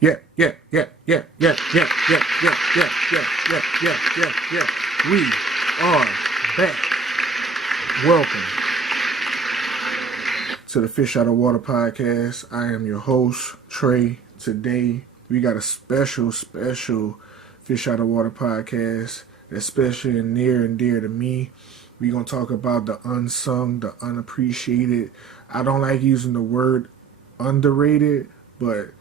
Yeah, yeah, yeah, yeah, yeah, yeah, yeah, yeah, yeah, yeah, yeah, yeah, yeah, yeah. We are back. Welcome to the Fish Out of Water podcast. I am your host, Trey. Today, we got a special Fish Out of Water podcast that's special and near and dear to me. We're going to talk about the unsung, the unappreciated. I don't like using the word underrated, but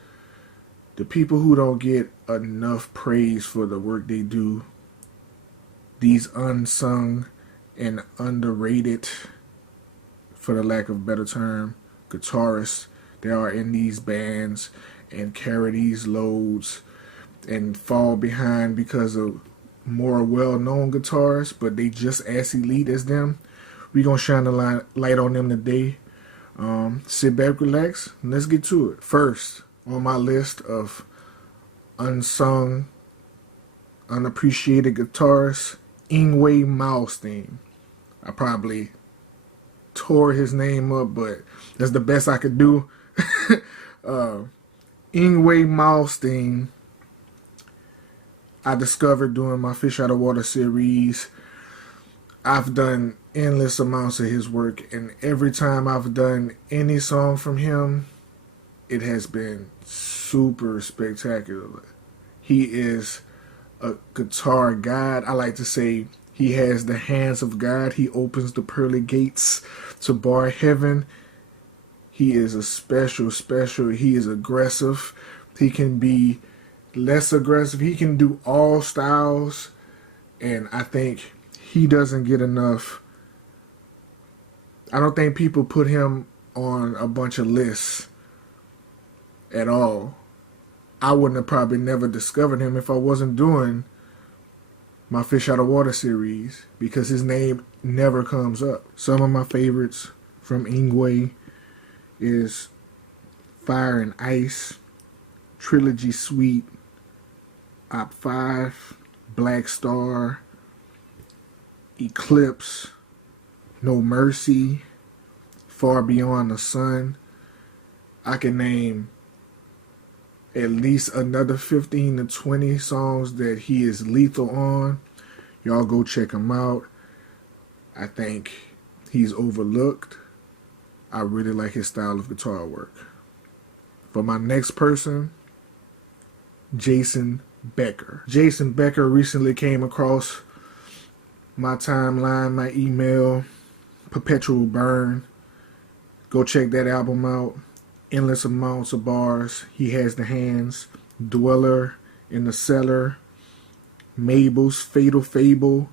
the people who don't get enough praise for the work they do, these unsung and underrated, for the lack of a better term, guitarists that are in these bands and carry these loads and fall behind because of more well-known guitarists, but they just as elite as them. We're going to shine the light on them today. Sit back, relax, and let's get to it. First, on my list of unsung, unappreciated guitarists, Yngwie Malmsteen. I probably tore his name up, but that's the best I could do. Yngwie Malmsteen, I discovered during my Fish Out of Water series. I've done endless amounts of his work, and every time I've done any song from him, it has been super spectacular. He is a guitar god. I like to say he has the hands of God. He opens the pearly gates to bar heaven. He is a special. He is aggressive. He can be less aggressive. He can do all styles, and I think he doesn't get enough. I don't think people put him on a bunch of lists at all. I wouldn't have probably never discovered him if I wasn't doing my Fish Out of Water series, because his name never comes up. Some of my favorites from Yngwie is Fire and Ice, Trilogy Suite, Op.5, Black Star, Eclipse, No Mercy, Far Beyond the Sun. I can name at least another 15 to 20 songs that he is lethal on. Y'all go check him out. I think he's overlooked. I really like his style of guitar work. For my next person, Jason Becker. Jason Becker recently came across my timeline, my email, Perpetual Burn. Go check that album out. Endless amounts of bars. He has the hands. Dweller in the Cellar. Mabel's Fatal Fable.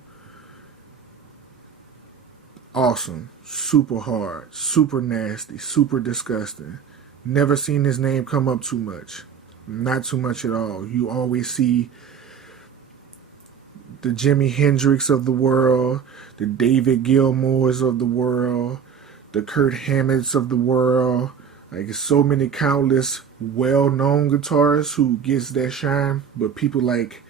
Awesome. Super hard. Super nasty. Super disgusting. Never seen his name come up too much. Not too much at all. You always see the Jimi Hendrix of the world, the David Gilmours of the world, the Kurt Hammetts of the world. Like, so many countless well-known guitarists who gets that shine, but people like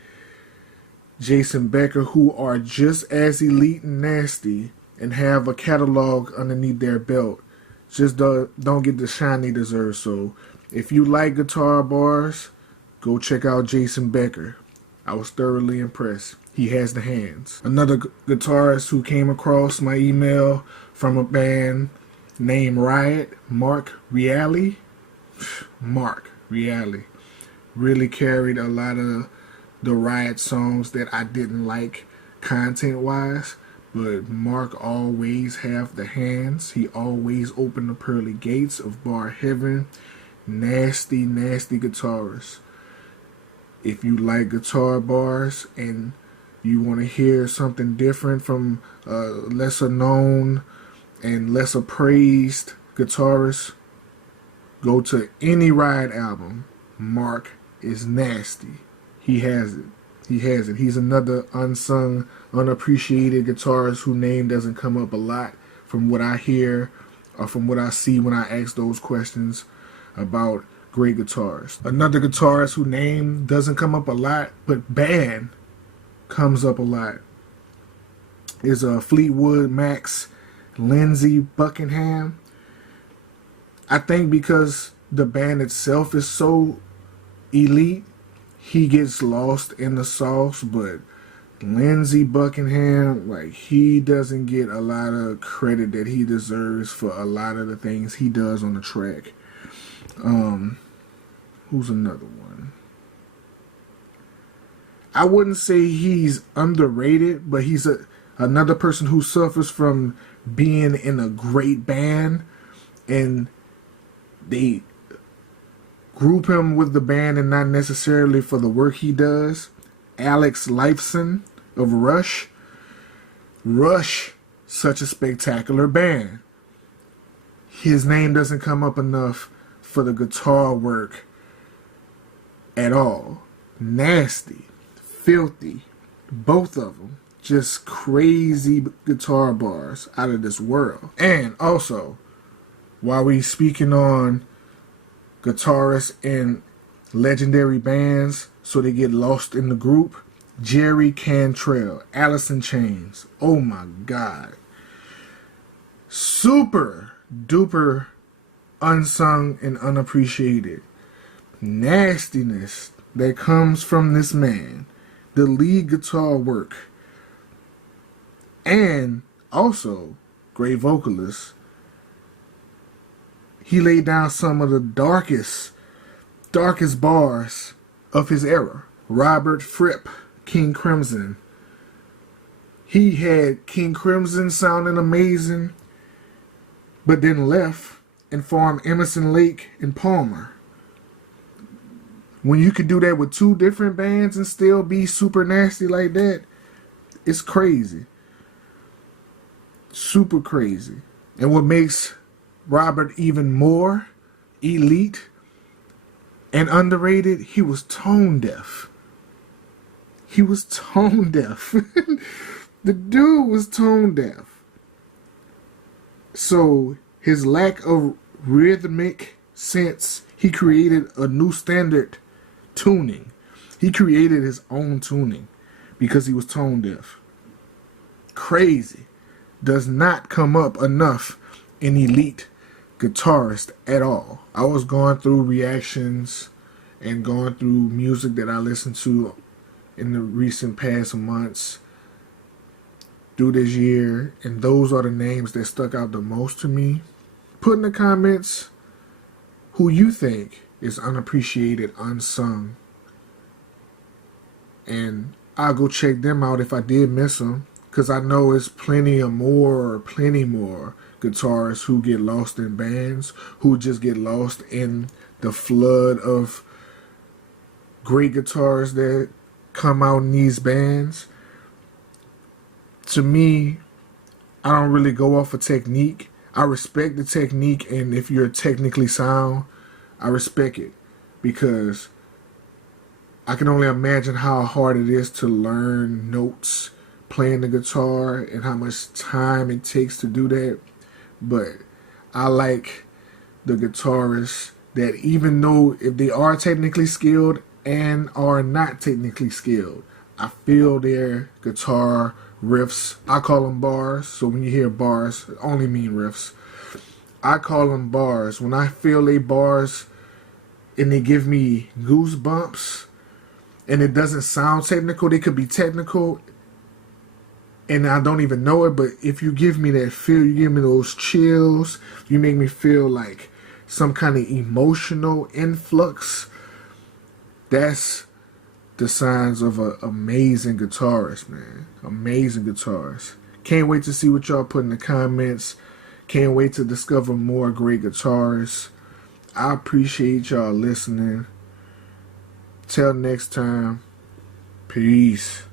Jason Becker, who are just as elite and nasty and have a catalog underneath their belt, just don't get the shine they deserve. So if you like guitar bars, go check out Jason Becker. I was thoroughly impressed. He has the hands. Another guitarist who came across my email from a band named Riot, Mark Reale. Mark Reale really carried a lot of the Riot songs that I didn't like content-wise, but Mark always have the hands. He always opened the pearly gates of bar heaven. Nasty guitarist. If you like guitar bars and you want to hear something different from lesser known and lesser praised guitarist, go to any Riot album. Mark is nasty. He has it. He's another unsung, unappreciated guitarist whose name doesn't come up a lot from what I hear or from what I see when I ask those questions about great guitarists. Another guitarist whose name doesn't come up a lot, but band comes up a lot, is Fleetwood Mac's Lindsey Buckingham. I think because the band itself is so Elite, he gets lost in the sauce, but Lindsey Buckingham, like, he doesn't get a lot of credit that he deserves for a lot of the things he does on the track. Who's another one? I wouldn't say he's underrated, but he's another person who suffers from being in a great band, and they group him with the band and not necessarily for the work he does. Alex Lifeson of Rush. Rush, such a spectacular band. His name doesn't come up enough for the guitar work at all. Nasty, filthy, both of them. Just crazy guitar bars out of this world. And also, while we speaking on guitarists in legendary bands, so they get lost in the group, Jerry Cantrell, Alice in Chains. Oh my God. Super duper unsung and unappreciated nastiness that comes from this man. The lead guitar work. And also, great vocalist. He laid down some of the darkest bars of his era. Robert Fripp, King Crimson. He had King Crimson sounding amazing, but then left and formed Emerson, Lake and Palmer. When you could do that with two different bands and still be super nasty like that, it's crazy. Super crazy. And what makes Robert even more elite and underrated, he was tone deaf. He was tone deaf. The dude was tone deaf. So his lack of rhythmic sense, he created a new standard tuning. He created his own tuning because he was tone deaf. Crazy. Does not come up enough in elite guitarist at all. I was going through reactions and going through music that I listened to in the recent past months through this year, and those are the names that stuck out the most to me. Put in the comments who you think is unappreciated, unsung, and I'll go check them out if I did miss them, because I know it's plenty more guitarists who get lost in bands, who just get lost in the flood of great guitarists that come out in these bands. To me, I don't really go off of technique. I respect the technique, and if you're technically sound, I respect it, because I can only imagine how hard it is to learn notes playing the guitar and how much time it takes to do that. But I like the guitarists that, even though if they are technically skilled and are not technically skilled, I feel their guitar riffs, I call them bars, so when you hear bars, I only mean riffs. I call them bars. When I feel they bars and they give me goosebumps and it doesn't sound technical, they could be technical and I don't even know it, but if you give me that feel, you give me those chills, you make me feel like some kind of emotional influx, that's the signs of an amazing guitarist, man. Amazing guitarist. Can't wait to see what y'all put in the comments. Can't wait to discover more great guitarists. I appreciate y'all listening. Till next time, peace.